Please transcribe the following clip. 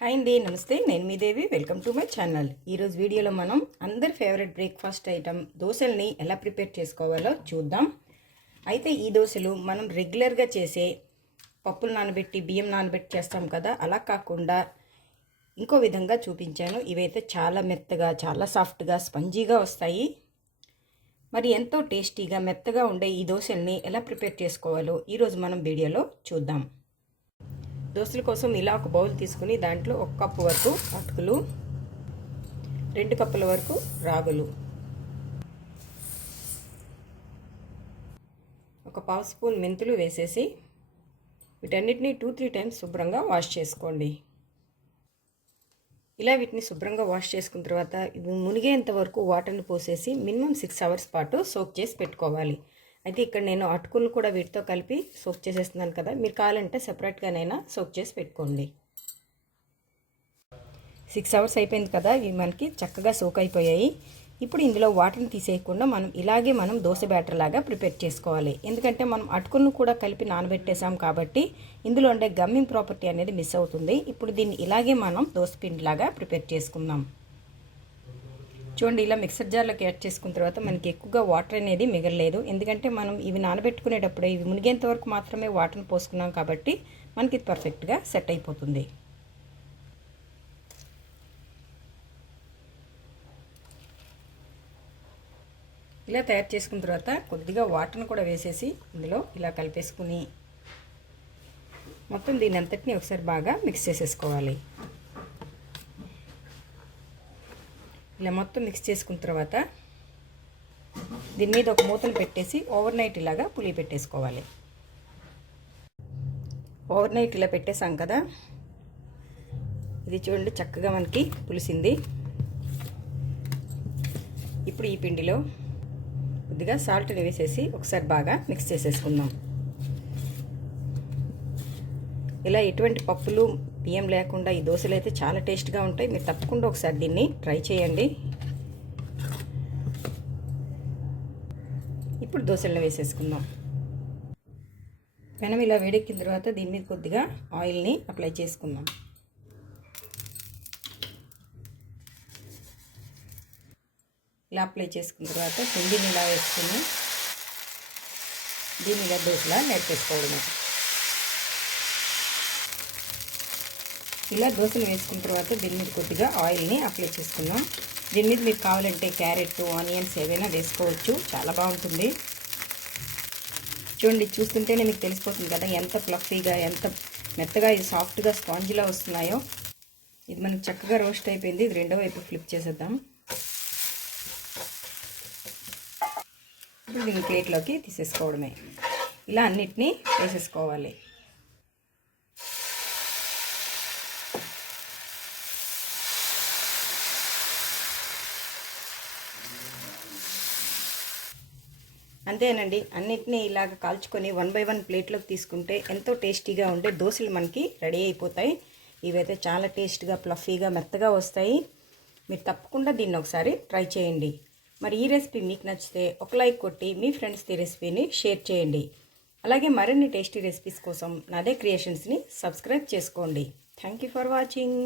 Hi అండి నమస్తే. నేను మీ Devi. Welcome to my channel ఈరోజు వీడియోలో మనం అందరి ఫేవరెట్ బ్రేక్ఫాస్ట్ ఐటమ్ దోశల్ని ఎలా ప్రిపేర్ చేసుకోవాలో చూద్దాం. అయితే ఈ దోశలు మనం రెగ్యులర్గా చేసే పప్పులు నానబెట్టి బియ్యం నానబెట్టి చేస్తాం కదా అలా కాకుండా ఇంకో విధంగా చూపించాను. ఇవైతే చాలా మెత్తగా చాలా సాఫ్ట్గా స్పంజీగా వస్తాయి. మరి ఎంతో టేస్టీగా మెత్తగా ఉండే ఈ దోశల్ని ఎలా ప్రిపేర్ చేసుకోవాలో ఈరోజు మనం వీడియోలో చూద్దాం. దోశల కోసం ఇలా ఒక బౌల్ తీసుకుని దాంట్లో ఒక కప్పు వరకు అటుకులు రెండు కప్పుల వరకు రాగులు. ఒక పావు స్పూన్ మెంతులు వేసేసి వీటన్నిటిని టూ త్రీ టైమ్స్ శుభ్రంగా వాష్ చేసుకోండి. ఇలా వీటిని శుభ్రంగా వాష్ చేసుకున్న తర్వాత ఇవి మునిగేంత వరకు వాటర్ని పోసేసి మినిమం సిక్స్ అవర్స్ పాటు సోక్ చేసి పెట్టుకోవాలి. అయితే ఇక్కడ నేను అటుకులు కూడా వీటితో కలిపి సోక్ చేసేస్తున్నాను కదా. మీరు కావాలంటే సపరేట్గానైనా సోక్ చేసి పెట్టుకోండి. సిక్స్ అవర్స్ అయిపోయింది కదా ఇవి మనకి చక్కగా సోక్ అయిపోయాయి. ఇప్పుడు ఇందులో వాటర్ని తీసేయకుండా మనం ఇలాగే మనం దోశ బ్యాటర్ లాగా ప్రిపేర్ చేసుకోవాలి. ఎందుకంటే మనం అటుకులను కూడా కలిపి నానబెట్టేసాం కాబట్టి ఇందులో ఉండే గమ్మింగ్ ప్రాపర్టీ అనేది మిస్ అవుతుంది. ఇప్పుడు దీన్ని ఇలాగే మనం దోశ పిండి లాగా ప్రిపేర్ చేసుకుందాం. చూడండి ఇలా మిక్సర్ జార్లోకి యాడ్ చేసుకున్న తర్వాత మనకి ఎక్కువగా వాటర్ అనేది మిగలలేదు. ఎందుకంటే మనం ఇవి నానబెట్టుకునేటప్పుడు ఇవి మునిగేంత వరకు మాత్రమే వాటర్ని పోసుకున్నాం కాబట్టి మనకి పర్ఫెక్ట్గా సెట్ అయిపోతుంది. ఇలా తయారు చేసుకున్న తర్వాత కొద్దిగా వాటర్ని కూడా వేసేసి ఇందులో ఇలా కలిపేసుకుని మొత్తం దీని అంతటిని ఒకసారి బాగా మిక్స్ చేసేసుకోవాలి. ఇలా మొత్తం మిక్స్ చేసుకున్న తర్వాత దీని మీద ఒక మూతను పెట్టేసి ఓవర్ నైట్ ఇలాగా పులి పెట్టేసుకోవాలి. ఓవర్ నైట్ ఇలా పెట్టేసాం కదా? ఇది చూడండి చక్కగా మనకి పులిసింది. ఇప్పుడు ఈ పిండిలో కొద్దిగా సాల్ట్ని వేసేసి ఒకసారి బాగా మిక్స్ చేసేసుకుందాం. ఇలా ఎటువంటి పప్పులు బియ్యం లేకుండా ఈ దోశలు అయితే చాలా టేస్ట్గా ఉంటాయి. మీరు తప్పకుండా ఒకసారి దీన్ని ట్రై చేయండి. ఇప్పుడు దోశలను వేసేసుకుందాం. పెనం ఇలా వేడెక్కిన తర్వాత దీని మీద కొద్దిగా ఆయిల్ని అప్లై చేసుకుందాం. ఇలా అప్లై చేసుకున్న తర్వాత పిండిని ఇలా వేసుకుని దీన్ని ఇలా దోశలా నేర్పేసుకోవడమే ఇలా దోశలు వేసుకున్న తర్వాత దీని మీద కొద్దిగా ఆయిల్ని అప్లై చేసుకుందాం. దీని మీద మీకు కావాలంటే క్యారెట్ ఆనియన్స్ ఏవైనా వేసుకోవచ్చు. చాలా బాగుంటుంది. చూడండి చూస్తుంటేనే మీకు తెలిసిపోతుంది కదా ఎంత ఫ్లఫీగా ఎంత మెత్తగా ఇది సాఫ్ట్గా స్పాంజ్లా వస్తున్నాయో. ఇది మనకి చక్కగా రోస్ట్ అయిపోయింది. ఇది రెండో వైపు ఫ్లిప్ చేసేద్దాం. ఇప్పుడు దీని ప్లేట్లోకి తీసేసుకోవడమే. ఇలా అన్నిటినీ వేసేసుకోవాలి. అంతేనండి. అన్నిటినీ ఇలాగ కాల్చుకొని వన్ బై వన్ ప్లేట్లోకి తీసుకుంటే ఎంతో టేస్టీగా ఉండే దోశలు మనకి రెడీ అయిపోతాయి. ఇవైతే చాలా టేస్ట్గా ప్లఫీగా మెత్తగా వస్తాయి. మీరు తప్పకుండా దీన్ని ఒకసారి ట్రై చేయండి. మరి ఈ రెసిపీ మీకు నచ్చితే ఒక లైక్ కొట్టి మీ ఫ్రెండ్స్కి రెసిపీని షేర్ చేయండి. అలాగే మరిన్ని టేస్టీ రెసిపీస్ కోసం నాదే క్రియేషన్స్ని సబ్స్క్రైబ్ చేసుకోండి. Thank you for watching.